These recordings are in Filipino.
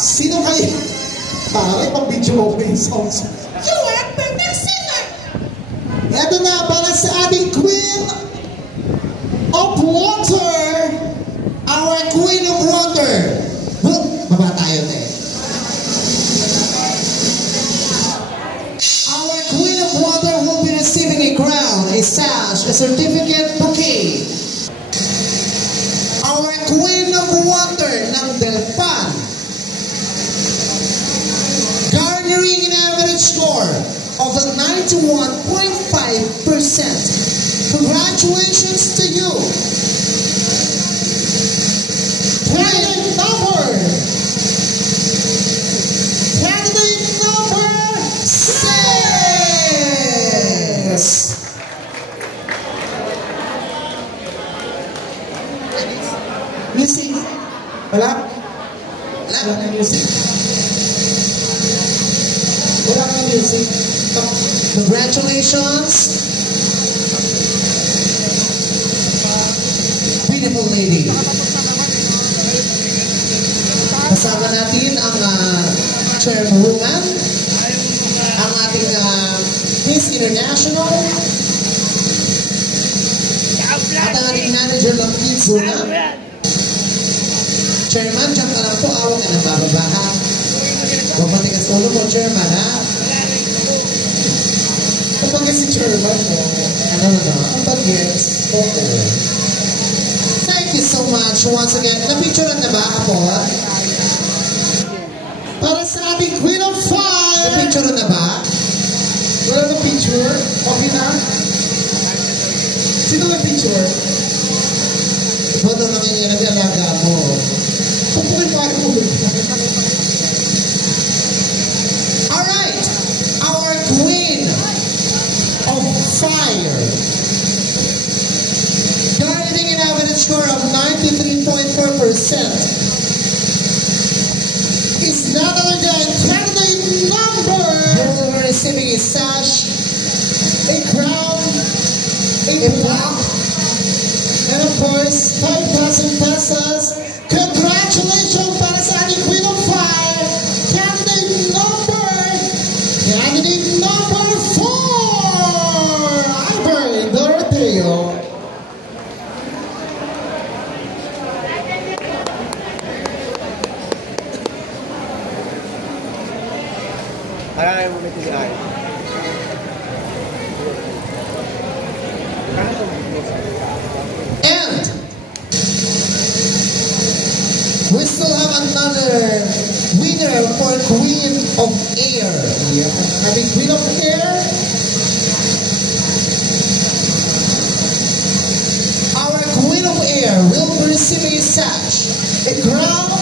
Sino kayo? Pare, pang-video mo pa yung songs. You are a perfect singer! Ito na, para sa ating Queen of Water. Our Queen of Water. Baba tayo na eh. Our Queen of Water will be receiving a crown, a sash, a certificate, bouquet. Our Queen of Water ng Delpan, garnering an average score of 91.5%. Congratulations to you. Candidate number 6. Music. Wala? Wala na music. Wala na music. Congratulations. Beautiful lady. Kasama natin ang chairwoman, ang ating Miss International, at ang ating manager ng Kidzuna. Chairman, dyan ka lang po, awag ka ng bababa, ha? Huwag matigas ulo mo, Chairman, ha? Kapag si Chairman mo, kapag yes, okay. Thank you so much once again. Na-picturean na ba, Apo? Para sa ating Queen of Fire! Na-picturean na ba? Wala na picture? Okay na? Sino na picture? Ikaw daw lang yung nag-alaga mo. Pupukin pa ako. Alright! Our Queen of Fire, garnering an average score of 93.4%, is none other than candidate number. You will be receiving a sash, a crown, a plaque, and of course, 5,000 pesos. Congratulations para sa ating Queen of Fire, candidate number 4, Ivory Doroteo. Ayaw mo na ito ay. And we still have another winner for Queen of Air. I mean, Queen of Air. Our Queen of Air will be receiving a sash, a crown,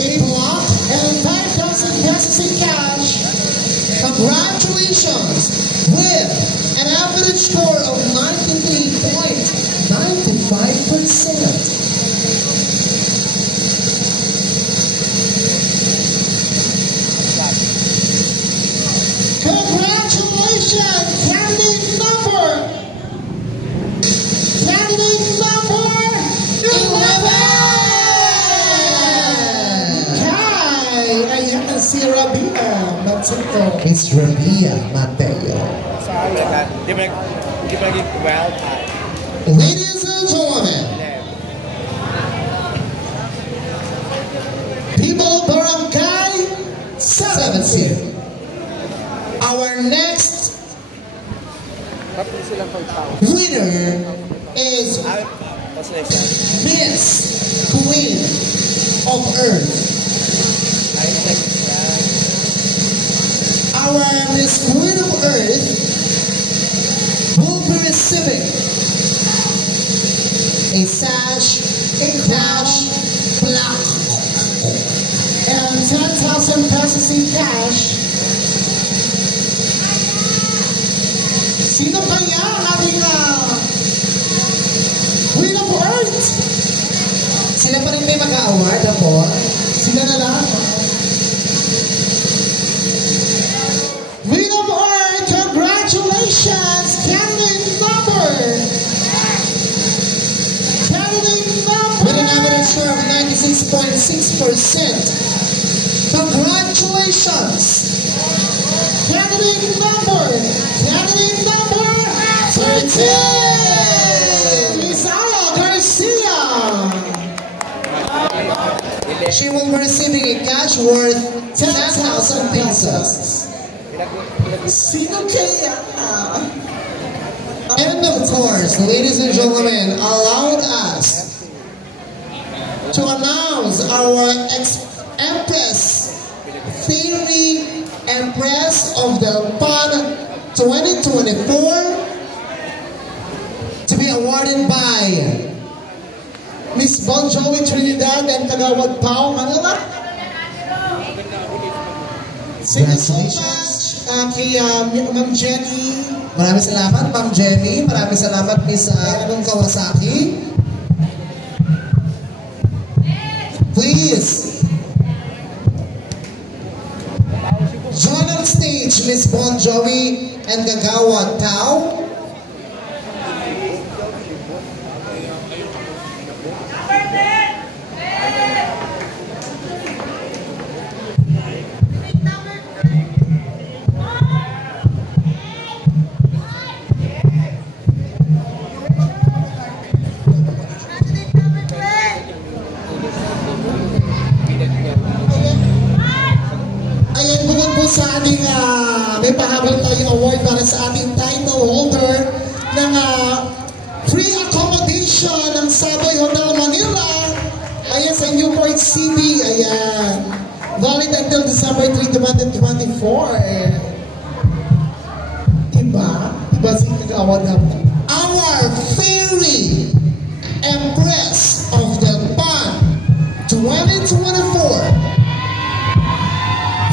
a block, and 5,000 pesos in cash. Congratulations with an average score of 93.95%. Congratulations, candidate number 11. Hi, ayan si Rabia Matsuko. Miss Rabia Mateo. Di ba naging wild eye? Ladies and gentlemen, people of Barangay 17, our next winner is Miss Queen of Earth. Our Miss Queen of Earth will be receiving a sash, a cash, plaque, and 10,000 pesos in cash. Sino kaya ang ating Queen of Earth? Sila pa rin may mag-award, Apo? Sila na lang? Queen of Earth, congratulations! Candidate number! With an average score of 96.6%. Congratulations! Candidate number 13! Lizara Garcia! She will be receiving a cash worth 10,000 pesos. Sino kaya? And of course, ladies and gentlemen, allowed us to announce our Empress Fairy Empress of the PAN 2024 to be awarded by Miss Bon Jovi Trinidad and Kagawad Pao Manila. Thank you so much kay Ma'am Jenny. Maraming salamat Ma'am Jenny. Maraming salamat Miss Kawasaki. Please join on stage Miss Bon Jovi and Kagawad Pao. Ayan, bukod po sa ating may pahabol tayong award para sa ating title holder ng free accommodation ng Savoy Hotel Manila. Ayan, sa Newport City. Ayan. Valid until December 3, 2024. Diba? Diba si Kagawad na? Our Fairy Empress of the PAN 2024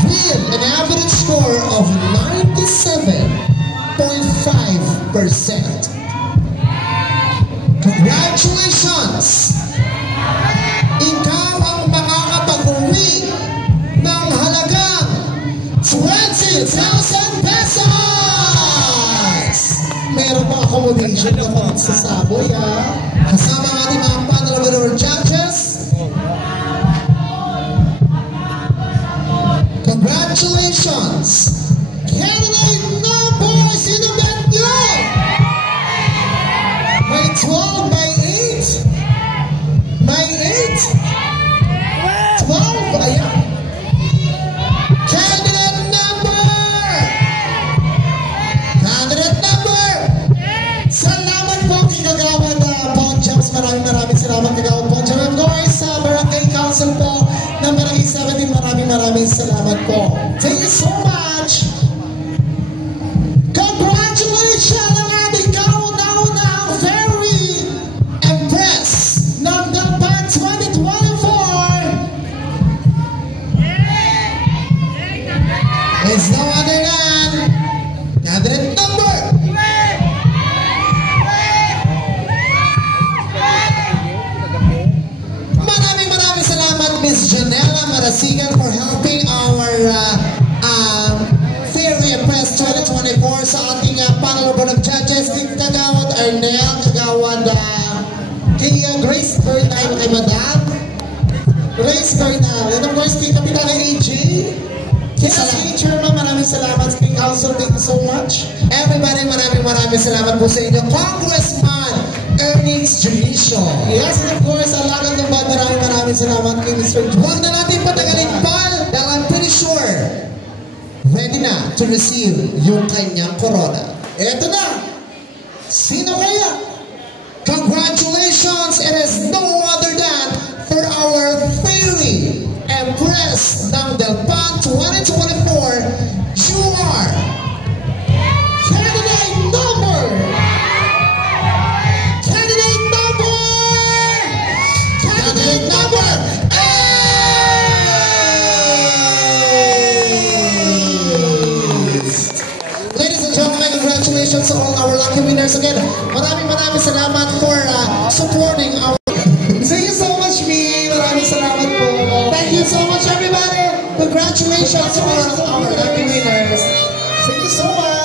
with an average score of 97.5%. Congratulations! Ikaw ang makakapag-uwi ng halagang 20,000 pesos! Meron pa accommodation na pagsasaboy kasama ang ating mga panel of judges. Congratulations! Candidate number, sino bet nyo? May 12, may 8. May 8. 12, ayan. Candidate number. Salamat po kay Kagawad Ponjams. Maraming salamat Kagawad Ponjams. Of course, sa Barangay Council po ng Barangay 17, maraming salamat po. Thank you so much. Congratulations ang ating kauna-unang Fairy Empress ng PAN 2024. It's no other than candidate number. Maraming salamat Miss Janela Marasigan for helping our Fairy Empress 2024 sa ating panel board of judges. Kagawad Arnel, Kagawad kay Grace Bernal, kay Madam Grace Bernal, and of course kay Kapitana AJ. Kay Chairman, maraming salamat kay Council. Thank you so much. Everybody, maraming salamat po sa inyo. Congressman Ernest Junicio. Yes, and of course, Alagang Lubad, maraming salamat kay Mr. Huwag na natin patagalin pal dahil I'm pretty sure ready na to receive yung kanyang corona. Eto na! Sino kaya? Congratulations! It is no other than for our Fairy Empress ng PAN 2024, you are candidate number 8! Ladies and gentlemen, congratulations to all our lucky winners again. Maraming salamat for supporting our... Thank you so much, me. Maraming salamat po. Thank you so much, everybody. Congratulations to all our lucky winners. Thank you so much.